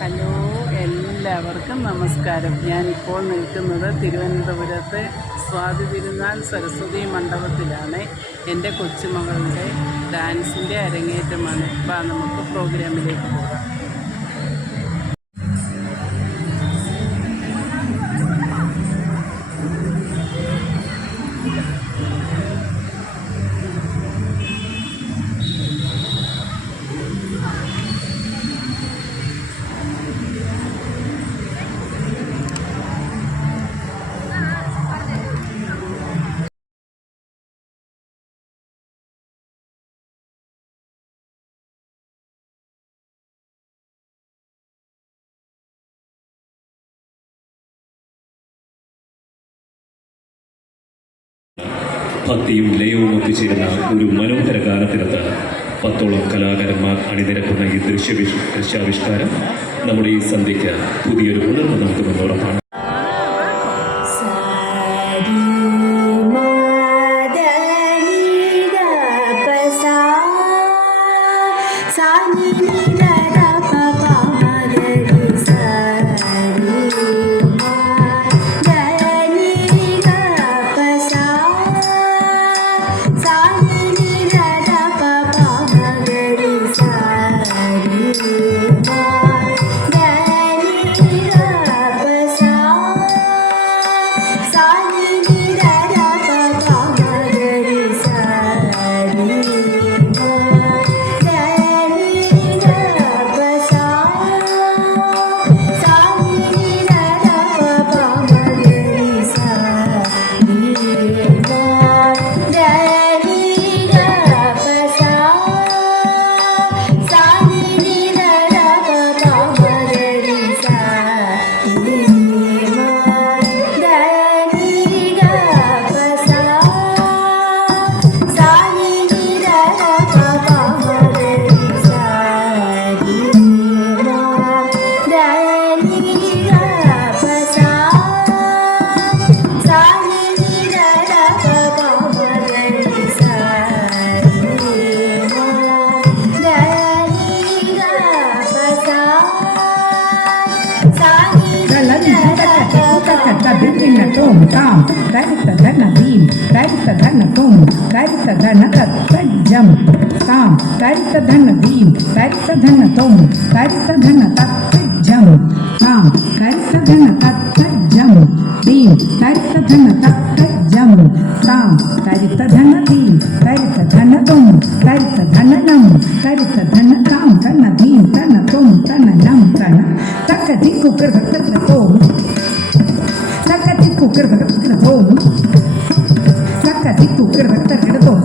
Hello, എല്ലാവർക്കും നമസ്കാരം. ഞാനിപ്പോൾ നിൽക്കുന്നത് തിരുവനന്തപുരത്തെ സ്വാതി തിരുനാൾ സരസ്വതി മണ്ഡപത്തിലാണ്. എൻ്റെ കൊച്ചുമകളുടെ ഡാൻസിൻ്റെ അരങ്ങേറ്റമാണ്. നമുക്ക് പ്രോഗ്രാമിലേക്ക് പോകാം. ഭക്തിയും ലയവും ഒത്തുചേരുന്ന ഒരു മനോഹര ഗാനത്തിനകത്ത് 10ഓളം കലാകാരന്മാർ അണിനിരക്കുന്ന ഈ ദൃശ്യാവിഷ്കാരം നമ്മുടെ ഈ സന്ധ്യയ്ക്ക് പുതിയൊരു ഉണർവ് നൽകുമെന്ന് ഉറപ്പാണ്. Tam, Radita Dana Beam, Radita Dana Tum, Radita Dana Jam, Tam, Radita Dana Beam, Radita Dana Tum, Radita Dana Jam, Tam, Radita Dana Jam, Beam, Radita Dana Jam, Tam, Radita Dana Beam, Radita Dana Tum, Radita Dana Nam, Radita Dana Tam, Dana Beam, Dana Tum, Dana Nam, Dana, Takatiku Kerta Tum. Takatiku kerja tom, takatiku kerja tom.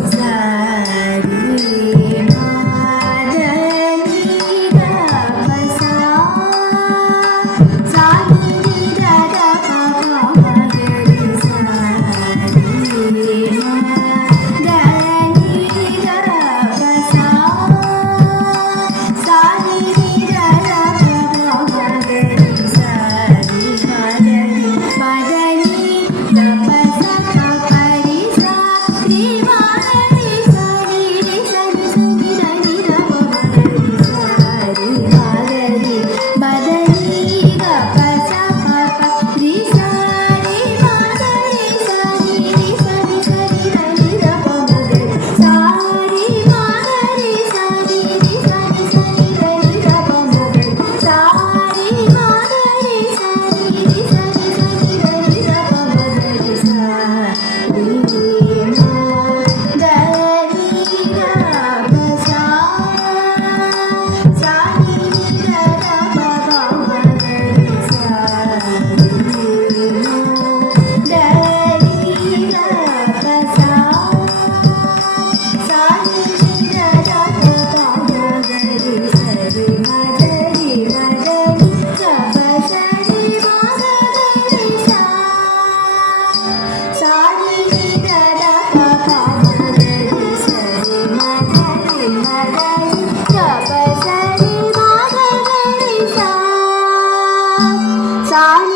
Sa